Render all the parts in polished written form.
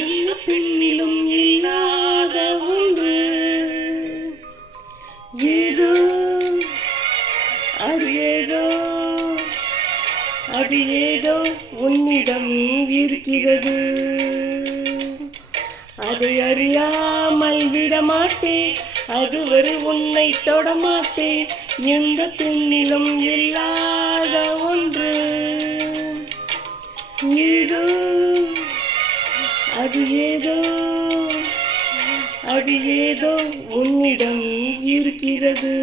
எந்த பெண்ணிலும் இல்லாத ஒன்று. ஏதோ அது ஏதோ அது ஏதோ உன்னிடம் இருக்கிறது. அதை அறியாமல் விடமாட்டேன், அதுவரை உன்னை தொடமாட்டேன். எந்த பெண்ணிலும் இல்லாத ஒன்று. ஏதோ அது ஏதோ அது ஏதோ உன்னிடம் இருக்கிறது.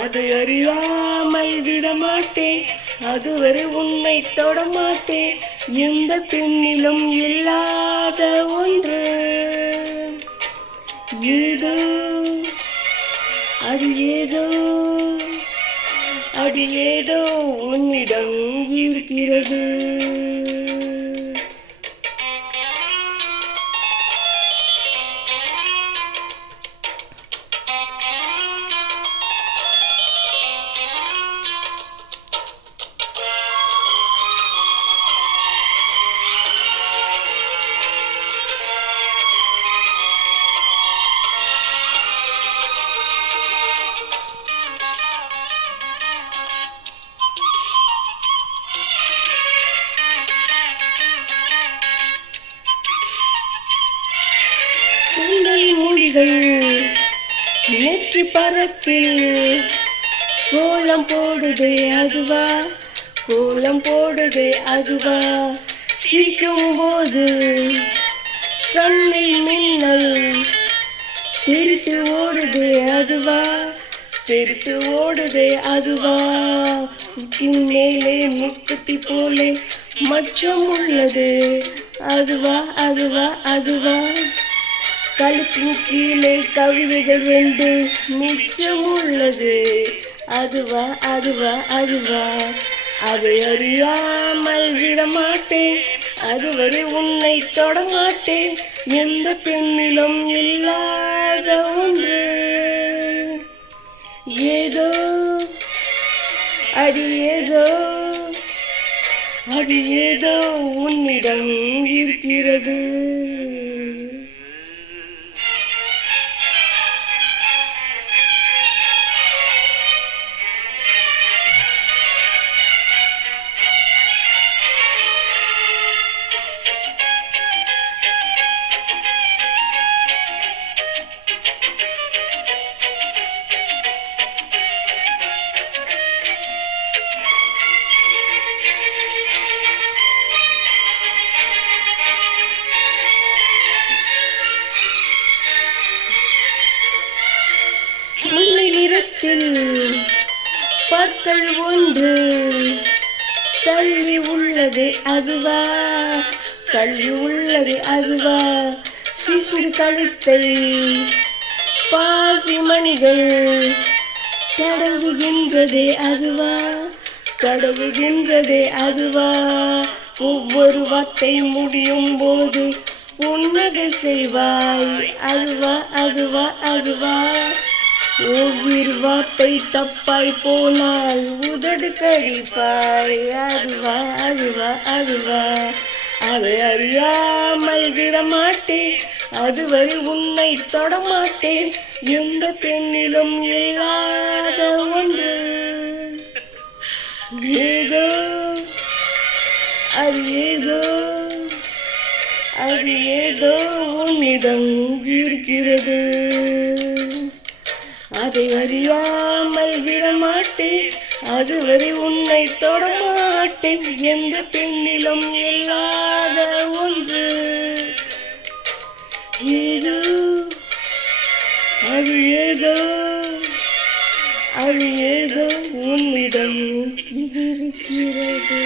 அதை அறியாமல் விடமாட்டேன், அதுவரை உன்னை தொடமாட்டேன். எந்த பெண்ணிலும் இல்லாத ஒன்று. ஏதோ அது ஏதோ அது ஏதோ உன்னிடம் இருக்கிறது. உங்கள் மொழிகள் நெற்றி பரப்பில் கோலம் போடுதே அதுவா, கோலம் போடுதே அதுவா. சிரிக்கும் போது கண்ணில் மின்னல் தெரித்து ஓடுதே அதுவா, தெரித்து ஓடுதே அதுவா. மேலே முக்குத்தி போலே மச்சம் உள்ளது அதுவா, அதுவா, அதுவா. கழுத்தின் கீழே கவிதைகள் ரெண்டு மிச்சம் உள்ளது அதுவா, அதுவா, அதுவா. அதை அறியாமல் விடமாட்டேன், அதுவரை உன்னை தொடமாட்டேன். எந்த பெண்ணிலும் இல்லாத ஒன்று. ஏதோ அது ஏதோ அது ஏதோ உன்னிடம் இருக்கிறது. முல்லை நிறத்தில் பற்கள் ஒன்று தள்ளி உள்ளது அதுவா, தள்ளி உள்ளது அதுவா. சிறு கழுத்தை பாசி மணிகள் தடவுகின்றதே அதுவா, தடவுகின்றதே அதுவா. ஒவ்வொரு வார்த்தை முடியும் போது புன்னகை செய்வாய் அதுவா, அதுவா, அதுவா. ஒவ்வொரு வார்த்தை தப்பாய் போனால் உதடு கழிப்பாய் அதுவா, அதுவா, அதுவா. அதை அறியாமல் விடமாட்டேன், அதுவரை உன்னை தொடமாட்டேன். எந்த பெண்ணிலும் இல்லாத ஒன்று. ஏதோ அது ஏதோ அது ஏதோ உன்னிடம் இருக்கிறது. அதை அறியாமல் விடமாட்டேன், அதுவரை உன்னை தொடமாட்டேன். எந்த பெண்ணிலும் இல்லாத ஒன்று. ஏதோ அது ஏதோ அது ஏதோ உன்னிடம் இருக்கிறது.